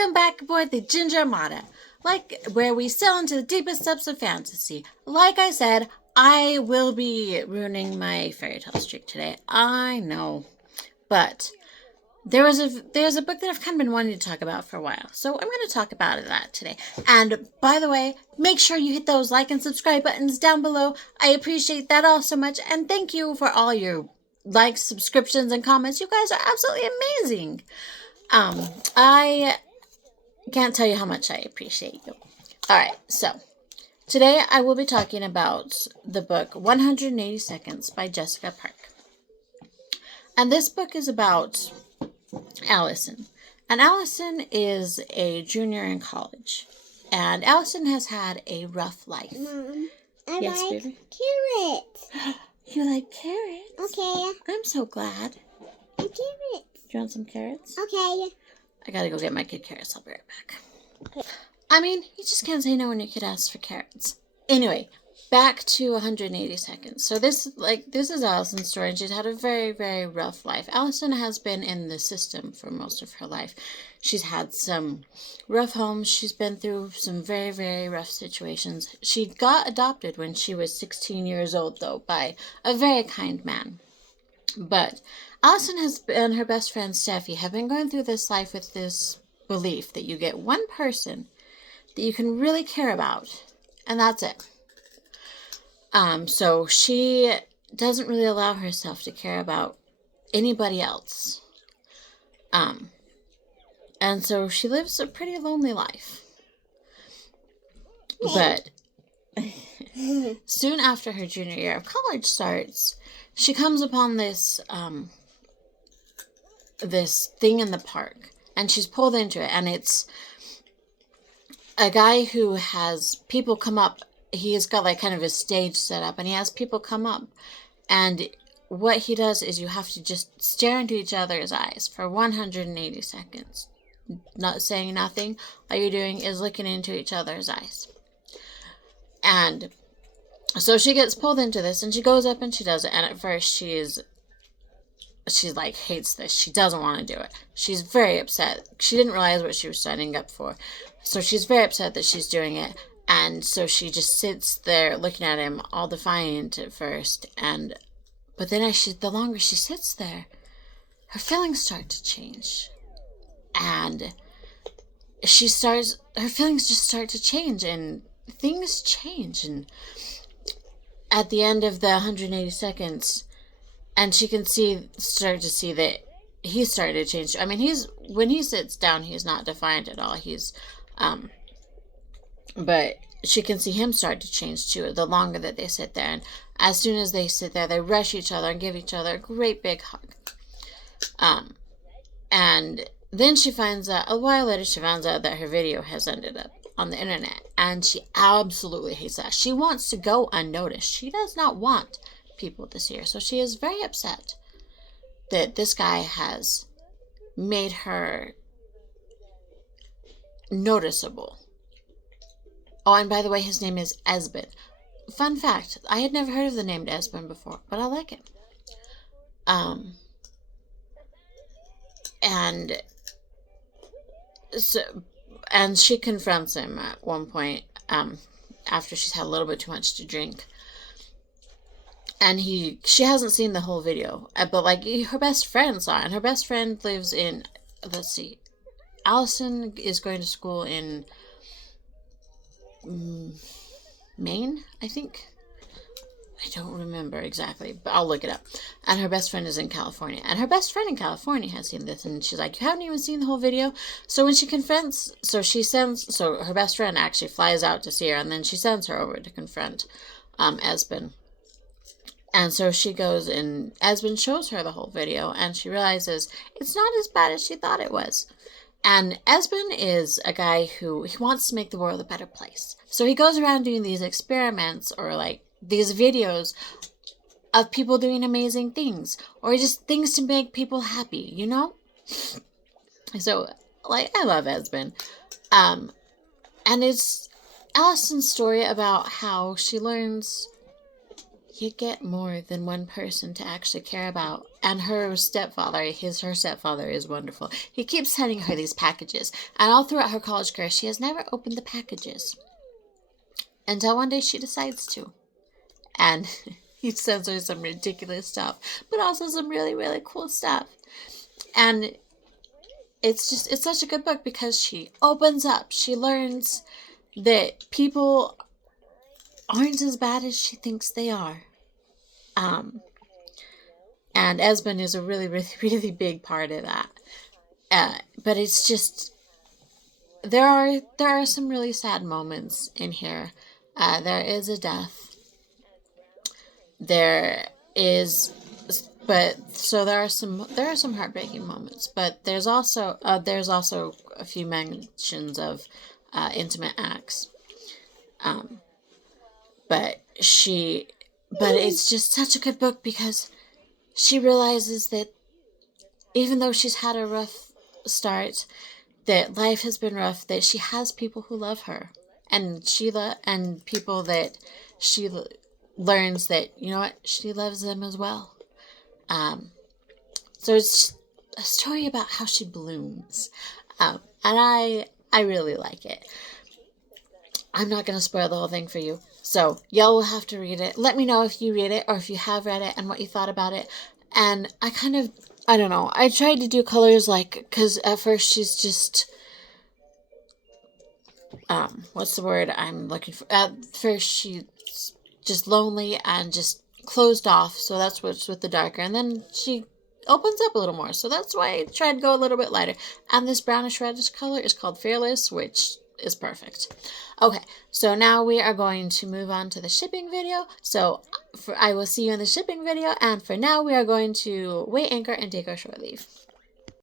Welcome back aboard the Ginger Matte, where we sail into the deepest depths of fantasy. Like I said, I will be ruining my fairy tale streak today. I know, but there's a book that I've kind of been wanting to talk about for a while, so I'm going to talk about that today. And by the way, make sure you hit those like and subscribe buttons down below. I appreciate that all so much, and thank you for all your likes, subscriptions, and comments. You guys are absolutely amazing. I can't tell you how much I appreciate you. Alright, so today I will be talking about the book 180 Seconds by Jessica Park. And this book is about Allison. And Allison is a junior in college. And Allison has had a rough life. Mom, I yes, like baby? carrots. You like carrots? Okay. I'm so glad. And carrots. Do you want some carrots? Okay. I gotta go get my kid carrots. I'll be right back. I mean, you just can't say no when your kid asks for carrots. Anyway, back to 180 Seconds. So this is Allison's story, and she's had a very, very rough life. Allison has been in the system for most of her life. She's had some rough homes. She's been through some very, very rough situations. She got adopted when she was 16 years old, though, by a very kind man. But Allison and her best friend Steffi have been going through this life with this belief that you get one person that you can really care about, and that's it. So she doesn't really allow herself to care about anybody else. And so she lives a pretty lonely life. But soon after her junior year of college starts, she comes upon this this thing in the park, and she's pulled into it, and it's a guy who has people come up. He's got like kind of a stage set up, and he has people come up, and what he does is you have to just stare into each other's eyes for 180 seconds, not saying nothing. All you're doing is looking into each other's eyes. And so she gets pulled into this, and she goes up and she does it, and at first she's like hates this. She doesn't want to do it. She's very upset. She didn't realize what she was signing up for. So she's very upset that she's doing it. And so she just sits there looking at him, all defiant at first. But then the longer she sits there, her feelings start to change. And her feelings just start to change, and things change. And at the end of the 180 seconds, and she can start to see that he's starting to change. I mean, when he sits down, he's not defiant at all. But she can see him start to change too, the longer that they sit there. And as soon as they sit there, they rush each other and give each other a great big hug. And then a while later, she finds out that her video has ended up on the internet. And she absolutely hates that. She wants to go unnoticed. She does not want people to see her. So she is very upset that this guy has made her noticeable. Oh, and by the way, his name is Esben. Fun fact, I had never heard of the name Esben before, but I like it. And she confronts him at one point, after she's had a little bit too much to drink. And she hasn't seen the whole video, but like her best friend saw it, and her best friend lives in, let's see, Allison is going to school in Maine, I think. I don't remember exactly, but I'll look it up. And her best friend is in California, and her best friend in California has seen this, and she's like, you haven't even seen the whole video? So when she confronts, so her best friend actually flies out to see her, and then she sends her over to confront Esben. And so she goes, and Esben shows her the whole video, and she realizes it's not as bad as she thought it was. And Esben is a guy who he wants to make the world a better place. So he goes around doing these experiments, or like these videos of people doing amazing things, or just things to make people happy, you know? So, like, I love Esben. And it's Allison's story about how she learns you get more than one person to actually care about. and her stepfather, her stepfather is wonderful. He keeps sending her these packages, and all throughout her college career, she has never opened the packages until one day she decides to, and he sends her some ridiculous stuff, but also some really, really cool stuff. And it's such a good book because she opens up. She learns that people aren't as bad as she thinks they are. And Esmond is a really, really, really big part of that. But it's just, there are some really sad moments in here. There is a death. There are some heartbreaking moments, but there's also a few mentions of intimate acts. But it's just such a good book because she realizes that even though she's had a rough start, that life has been rough, that she has people who love her, and and people that she learns that, you know what, she loves them as well. So it's a story about how she blooms, and I really like it. I'm not going to spoil the whole thing for you, so y'all will have to read it. Let me know if you read it or if you have read it and what you thought about it. And I don't know, I tried to do colors because at first she's just, what's the word I'm looking for? At first she's just lonely and just closed off, so that's what's with the darker. And then she opens up a little more, so that's why I tried to go a little bit lighter. And this brownish reddish color is called Fearless, which is perfect. Okay, so now we are going to move on to the shipping video. So I will see you in the shipping video, and for now we are going to weigh anchor and take our shore leave.